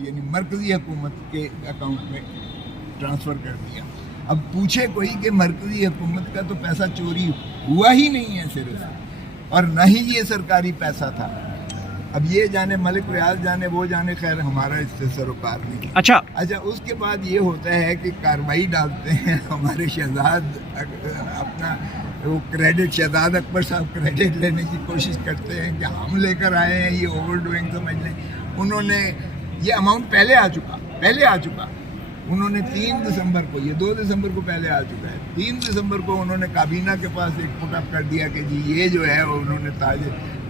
यानी मरकज़ी हुकूमत के अकाउंट में ट्रांसफ़र कर दिया। अब पूछे कोई कि मरकज़ी हुकूमत का तो पैसा चोरी हुआ ही नहीं है सिरे से, और न ही ये सरकारी पैसा था। अब ये जाने मलिक रियाज जाने वो जाने, खैर हमारा इससे सरोकार नहीं। अच्छा, उसके बाद ये होता है कि कार्रवाई डालते हैं हमारे शहजाद अपना वो क्रेडिट, शहजाद अकबर साहब क्रेडिट लेने की कोशिश करते हैं कि हम लेकर आए हैं, ये ओवर डूइंग समझ लें। उन्होंने ये अमाउंट पहले आ चुका। उन्होंने 3 दिसंबर को, ये 2 दिसंबर को पहले आ चुका है, 3 दिसंबर को उन्होंने काबीना के पास एक पुट अप कर दिया कि जी ये जो है उन्होंने ताज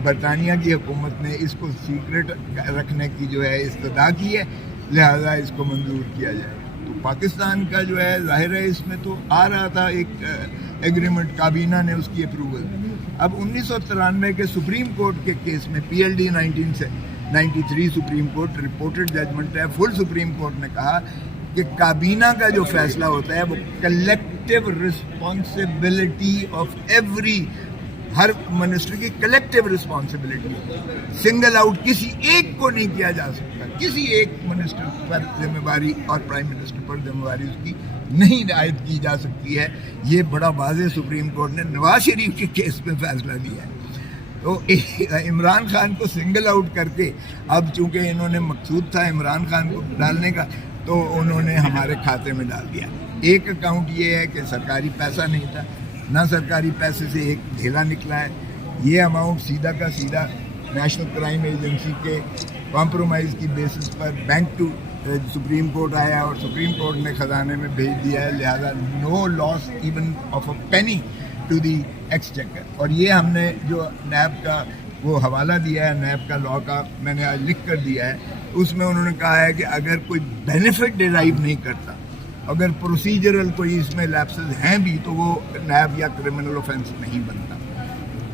बरतानिया की हुकूमत ने इसको सीक्रेट रखने की जो है इस्तदा की है, लिहाजा इसको मंजूर किया जाए। तो पाकिस्तान का जो है जाहिर है इसमें तो आ रहा था एक एग्रीमेंट, काबीना ने उसकी अप्रूवल। अब 1993 के सुप्रीम कोर्ट के केस में PLD 1993 supreme court reported judgment है, फुल सुप्रीम कोर्ट ने कहा कि काबीना का जो फैसला होता है वो collective responsibility of every, her minister की कलेक्टिव रिस्पॉन्सिबिलिटी, सिंगल आउट किसी एक को नहीं किया जा सकता। किसी एक मिनिस्टर पर जिम्मेवारी और प्राइम मिनिस्टर पर जिम्मेवारी उसकी नहीं आयद की जा सकती है। ये बड़ा वाज़ेह सुप्रीम कोर्ट ने नवाज शरीफ के केस में फैसला दिया है। तो इमरान खान को सिंगल आउट करके, अब चूंकि इन्होंने मकसूद था इमरान खान को डालने का, तो उन्होंने हमारे खाते में डाल दिया। एक अकाउंट ये है कि सरकारी पैसा नहीं था, ना सरकारी पैसे से एक ढेला निकला है। ये अमाउंट सीधा का सीधा नेशनल क्राइम एजेंसी के कॉम्प्रोमाइज़ की बेसिस पर बैंक टू सुप्रीम कोर्ट आया और सुप्रीम कोर्ट ने ख़जाने में भेज दिया है। लिहाजा no loss even of a penny to the exchequer. और ये हमने जो नैब का वो हवाला दिया है, नैब का लॉ का मैंने आज लिख कर दिया है, उसमें उन्होंने कहा है कि अगर कोई बेनिफिट डिराइव नहीं करता, अगर प्रोसीजरल कोई इसमें लैप्सेस हैं भी, तो वो नैब या क्रिमिनल ऑफेंस नहीं बनता।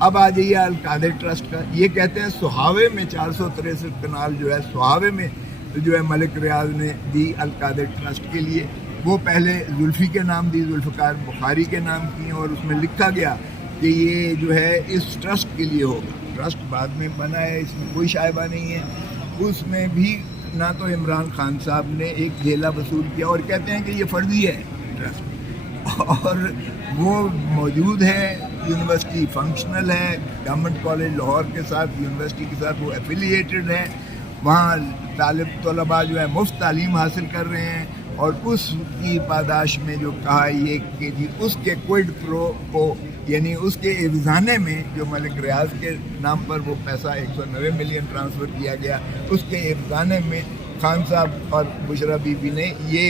अब आ जाइए अलकादर ट्रस्ट का। ये कहते हैं सुहावे में 463 कनाल जो है सुहावे में जो है मलिक रियाज ने दी अलकादर ट्रस्ट के लिए। वो पहले जुल्फ़ी के नाम दी, जुल्फ़िकार बुखारी के नाम की, और उसमें लिखा गया कि ये जो है इस ट्रस्ट के लिए होगा। ट्रस्ट बाद में बना है, इसमें कोई शायबा नहीं है। उसमें भी ना तो इमरान खान साहब ने एक ढेला वसूल किया, और कहते हैं कि ये फर्जी है ट्रस्ट, और वो मौजूद है, यूनिवर्सिटी फंक्शनल है, गवर्नमेंट कॉलेज लाहौर के साथ, यूनिवर्सिटी के साथ वो एफिलिएटेड है, वहाँ तालिब तलबा जो है मुफ्त तालीम हासिल कर रहे हैं। और उसकी पादाश में जो कहा ये कि जी उसके क्विड प्रो को, यानी उसके एवजाने में जो मलिक रियाज के नाम पर वो पैसा 190 मिलियन ट्रांसफ़र किया गया, उसके एवजाने में खान साहब और बुशरा बीबी ने ये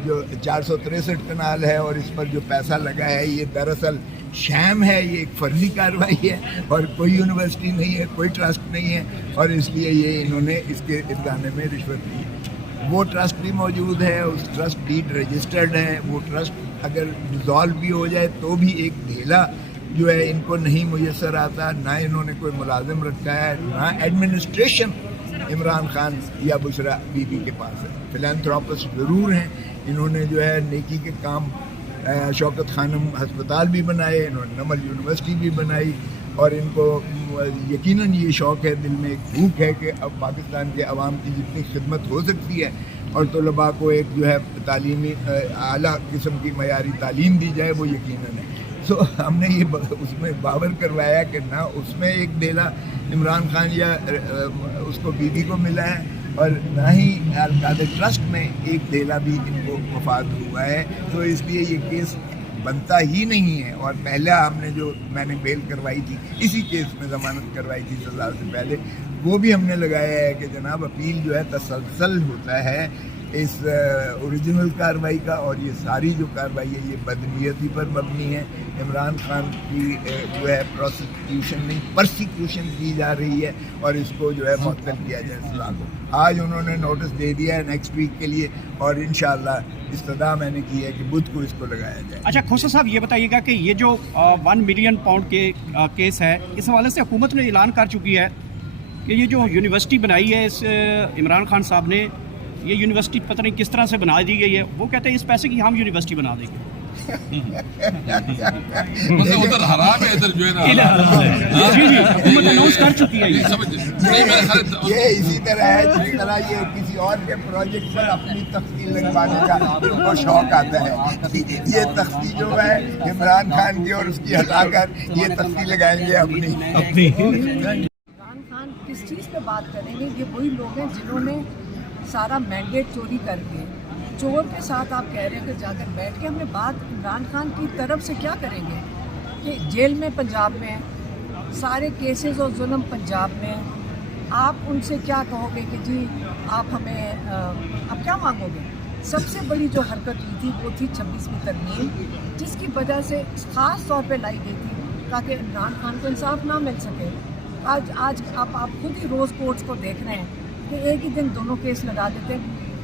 जो 463 कनाल है और इस पर जो पैसा लगा है, ये दरअसल शैम है, ये एक फर्जी कार्रवाई है, और कोई यूनिवर्सिटी नहीं है, कोई ट्रस्ट नहीं है, और इसलिए ये इन्होंने इसके एवजाने में रिश्वत ली। वो ट्रस्ट भी मौजूद है, उस ट्रस्ट डीड रजिस्टर्ड है। वो ट्रस्ट अगर डिज़ोल्व भी हो जाए तो भी एक ढेला जो है इनको नहीं मुयसर आता, ना इन्होंने कोई मुलाजिम रखा है, ना एडमिनिस्ट्रेशन इमरान खान या बुशरा बीबी के पास है। फिलैंथ्रोपिस्ट ज़रूर हैं, इन्होंने जो है नेकी के काम, शौकत खानम हस्पताल भी बनाए, इन्होंने नमल यूनिवर्सिटी भी बनाई, और इनको यकीनन ये शौक़ है, दिल में एक भूख है कि अब पाकिस्तान के अवाम की जितनी खिदमत हो सकती है और तलबा को एक जो है तालीमी आला किस्म की मयारी तालीम दी जाए, वो यकीनन है। सो हमने ये उसमें बावर करवाया कि ना उसमें एक ढेला इमरान खान या उसको बीबी को मिला है, और ना ही अलकादर ट्रस्ट में एक ढेला भी इनको मफाद हुआ है। तो इसलिए ये केस बनता ही नहीं है। और पहले हमने जो मैंने बेल करवाई थी, इसी केस में ज़मानत करवाई थी सज़ा से पहले, वो भी हमने लगाया है कि जनाब अपील जो है तसलसल होता है इस ओरिजिनल कार्रवाई का, और ये सारी जो कार्रवाई है ये बदनीयती पर मबनी है। इमरान खान की जो है प्रोसिक्यूशन नहीं परसिक्यूशन की जा रही है, और इसको जो है मुअत्तल किया जाए सज़ा को। आज उन्होंने नोटिस दे दिया है नेक्स्ट वीक के लिए, और इंशाअल्लाह इस्तदा मैंने की है कि बुध को इसको लगाया जाए। अच्छा खोसा साहब, ये बताइएगा कि ये जो 1 मिलियन पाउंड के केस है, इस हवाले से हुकूमत ने ऐलान कर चुकी है कि ये जो यूनिवर्सिटी बनाई है इस इमरान खान साहब ने, ये यूनिवर्सिटी पता नहीं किस तरह से बना दी गई है। वो कहते हैं इस पैसे की हम यूनिवर्सिटी बना देंगे। मतलब उधर हराम है, इधर जो है ना जी जी हुकूमत अनाउंस कर चुकी है ये। समझ नहीं, मेरे ख्याल ये इसी तरह है जिस तरह ये किसी और के प्रोजेक्ट पर अपनी तख्ती लगवाने का उनको शौक आता है। ये तख्ती जो है इमरान खान की और उसकी हटाकर ये तख्ती लगाएंगे अपनी। इमरान खान किस चीज़ पे बात करेंगे? ये वही लोग हैं जिन्होंने सारा मैंडेट चोरी करके चोर के साथ आप कह रहे हैं कि जाकर बैठ के हमने बात इमरान खान की तरफ से क्या करेंगे कि जेल में पंजाब में है, सारे केसेस और जुल्म पंजाब में है। आप उनसे क्या कहोगे कि जी आप हमें आप क्या मांगोगे? सबसे बड़ी जो हरकत हुई थी वो थी 26वीं तरमीम, जिसकी वजह से ख़ास तौर पे लाई गई थी ताकि इमरान खान को इंसाफ ना मिल सके। आज आप खुद ही रोज़ कोर्ट्स को देख रहे हैं कि एक ही दिन दोनों केस लगा देते।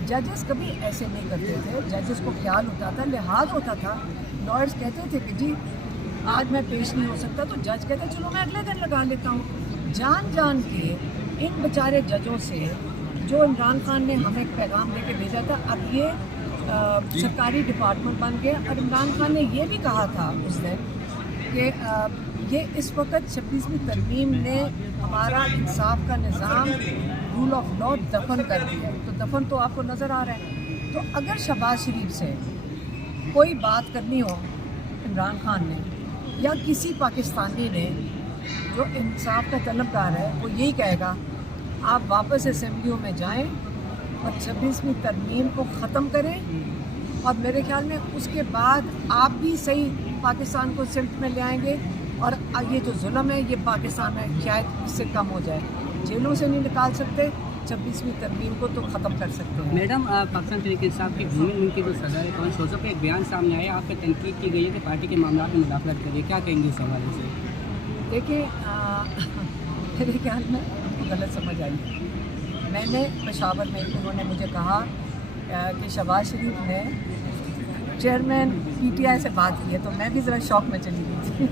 जजेस कभी ऐसे नहीं करते थे, जजेस को ख्याल होता था, लिहाज होता था। लॉयर्स कहते थे कि जी आज मैं पेश नहीं हो सकता, तो जज कहते चलो मैं अगले दिन लगा लेता हूँ। जान के इन बेचारे जजों से जो इमरान खान ने हमें एक पैगाम दे के भेजा था, अब ये सरकारी डिपार्टमेंट बन गया। और इमरान खान ने ये भी कहा था उस दिन कि ये इस वक्त 26वीं तरमीम ने हमारा इंसाफ का निज़ाम रूल ऑफ लॉ दफन कर दिया। तो दफन तो आपको नज़र आ रहा है। तो अगर शहबाज शरीफ से कोई बात करनी हो इमरान खान ने या किसी पाकिस्तानी ने जो इंसाफ का तलबगार है, वो यही कहेगा आप वापस असेंबलियों में जाएं और 26वीं तरमीम को ख़त्म करें। और मेरे ख्याल में उसके बाद आप भी सही पाकिस्तान को सिमट में ले आएंगे और ये जो जुल्म है ये पाकिस्तान में शायद इससे कम हो जाए। जेलों से नहीं निकाल सकते, 26वीं तरमीम को तो ख़त्म कर सकते हैं। मैडम पाकिस्तान तहरीक इंसाफ की ग्रूमिंग मिल की जो सजा है, कौन शोज़ों पे एक बयान सामने आया, आप पे तनकीद की गई है कि पार्टी के मामला में मुदाखलत करिए, क्या कहेंगे इस हवाले से? देखिए मेरे ख्याल में गलत समझ आई। मैंने पेशावर में उन्होंने मुझे कहा कि शहबाज शरीफ ने चेयरमैन PTI से बात की है, तो मैं भी ज़रा शौक में चली गई थी।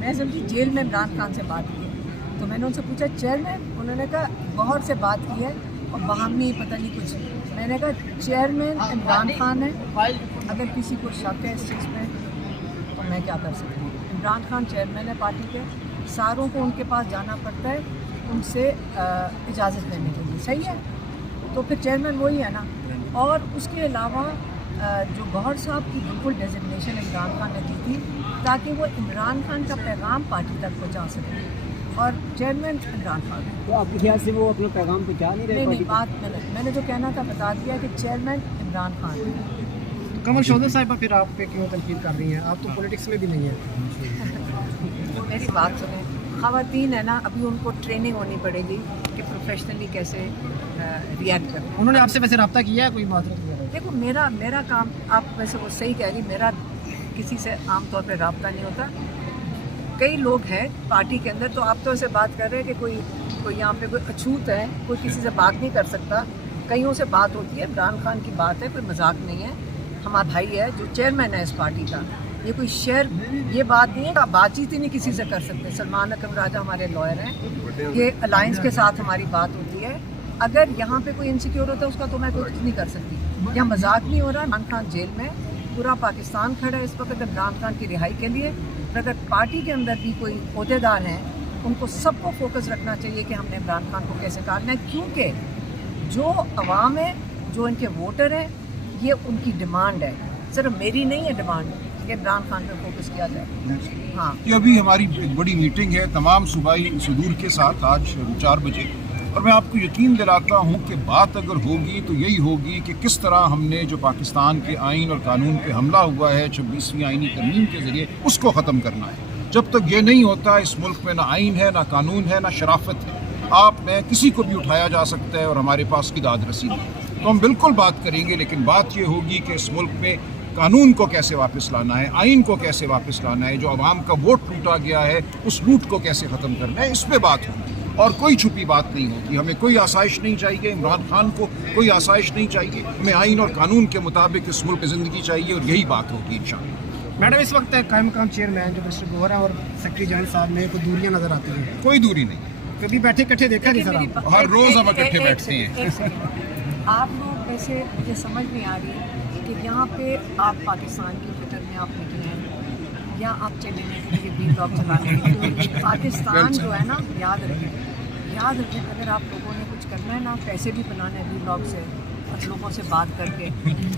मैं समझी जेल में इमरान खान से बात की। तो मैंने उनसे पूछा चेयरमैन, उन्होंने कहा गौहर से बात की है और बाहमी पता नहीं कुछ। मैंने कहा चेयरमैन इमरान खान है, अगर किसी को शक है इस चीज़ पे तो मैं क्या कर सकती हूँ? इमरान खान चेयरमैन है पार्टी के, सारों को उनके पास जाना पड़ता है उनसे इजाज़त लेने के लिए, सही है? तो फिर चेयरमैन वही है ना। और उसके अलावा जो गौहर साहब की बिल्कुल डेजिग्नेशन इमरान खान ने दी थी ताकि वो इमरान खान का पैगाम पार्टी तक पहुँचा सके, और चेयरमैन इमरान खान। तो आपके ख्याल से वो अपने पैगाम पहुँचा नहीं रहे? नहीं, बात मैंने जो कहना था बता दिया कि चेयरमैन इमरान खान। कमल शोधर साहिबा फिर आप पे क्यों तनकीद कर रही हैं? आप तो पॉलिटिक्स में भी नहीं है। मेरी बात सुने, ख़वातीन है ना, अभी उनको ट्रेनिंग होनी पड़ेगी कि प्रोफेशनली कैसे रिएक्ट करें। उन्होंने आपसे वैसे रब्ता किया है, कोई बात नहीं? देखो मेरा काम, आप वैसे वो सही कह रही, मेरा किसी से आमतौर पे रब्ता नहीं होता। कई लोग हैं पार्टी के अंदर, तो आप तो ऐसे बात कर रहे हैं कि कोई यहाँ पे कोई अछूत है, कोई किसी से बात नहीं कर सकता। कईयों से बात होती है, इमरान खान की बात है, कोई मजाक नहीं है। हमारा भाई है जो चेयरमैन है इस पार्टी का, ये कोई ये बात नहीं है कि आप बातचीत ही नहीं किसी से कर सकते। सलमान अकरम राजा हमारे लॉयर हैं, ये अलायंस के साथ हमारी बात होती है। अगर यहाँ पे कोई इनसिक्योर होता है उसका तो मैं कुछ नहीं कर सकती। यहाँ मजाक नहीं हो रहा। इमरान खान जेल में, पूरा पाकिस्तान खड़ा है इस वक्त इमरान खान की रिहाई के लिए। अगर पार्टी के अंदर भी कोई अहदेदार हैं, उनको सबको फोकस रखना चाहिए कि हमने इमरान खान को कैसे काटना है, क्योंकि जो अवाम है, जो इनके वोटर हैं, ये उनकी डिमांड है, सिर्फ मेरी नहीं है डिमांड कि इमरान खान पर फोकस किया जाए। हाँ, ये अभी हमारी एक बड़ी मीटिंग है तमाम सूबाई सुदूर के साथ आज 4 बजे, और मैं आपको यकीन दिलाता हूँ कि बात अगर होगी तो यही होगी कि किस तरह हमने जो पाकिस्तान के आइन और कानून पे हमला हुआ है 26वीं आइनी तरमीम के ज़रिए, उसको ख़त्म करना है। जब तक ये नहीं होता, इस मुल्क में ना आइन है, ना कानून है, ना शराफत है। आप में किसी को भी उठाया जा सकता है और हमारे पास की दाद रसी नहीं। तो हम बिल्कुल बात करेंगे, लेकिन बात ये होगी कि इस मुल्क में कानून को कैसे वापस लाना है, आइन को कैसे वापस लाना है, जो अवाम का वोट लूटा गया है उस लूट को कैसे ख़त्म करना है, इस पर बात होगी। और कोई छुपी बात नहीं होगी। हमें कोई आसाइश नहीं चाहिए, इमरान खान को कोई आसाइश नहीं चाहिए। हमें आइन और कानून के मुताबिक इस मुल्क में ज़िंदगी चाहिए, और यही बात होगी इंशाअल्लाह। मैडम, इस वक्त कायम मकाम चेयरमैन जो मिस्टर गौहर है और सेक्रेटरी जनरल साहब में कोई दूरियां नजर आती हैं? कोई दूरी नहीं, कभी बैठे इकट्ठे देखा नहीं सर आप? हर रोज़ हम इकट्ठे बैठते हैं। आप लोग वैसे मुझे समझ नहीं आ रही कि यहाँ पे आप पाकिस्तान की फिक्र में आप निकले हैं या आप चले गए कि मुझे बी ब्लॉग चलाने हैं। पाकिस्तान जो है ना, याद रखें अगर आप लोगों ने कुछ करना है ना, पैसे भी बनाने हैं बी ब्लॉग से और लोगों से बात करके,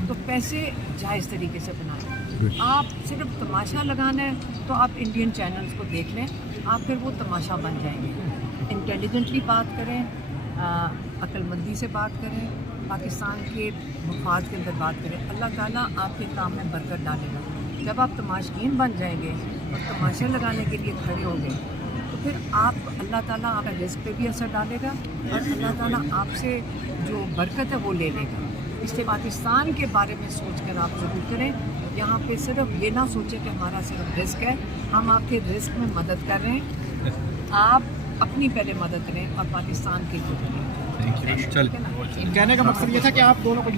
तो पैसे जायज़ तरीके से बनाएं। आप सिर्फ तमाशा लगाना है तो आप इंडियन चैनल्स को देख लें, आप फिर वो तमाशा बन जाएंगे। इंटेलिजेंटली बात करें, अक्लमंदी से बात करें, पाकिस्तान के मफाद के अंदर बात करें, अल्लाह ताला आपके काम में बरकत डालेगा। जब आप तमाशकीन बन जाएंगे और तमाशा लगाने के लिए खड़े होंगे तो फिर आप अल्लाह ताला आपका रिस्क पे भी असर डालेगा और अल्लाह ताला आपसे जो बरकत है वो ले लेगा। इसलिए पाकिस्तान के बारे में सोच कर आप ज़रूर करें। यहाँ पे सिर्फ ये ना सोचें कि हमारा सिर्फ रिस्क है, हम आपके रिस्क में मदद कर रहे हैं, आप अपनी पहले मदद करें और पाकिस्तान की भी करें। कहने का मकसद ये था कि आप दोनों को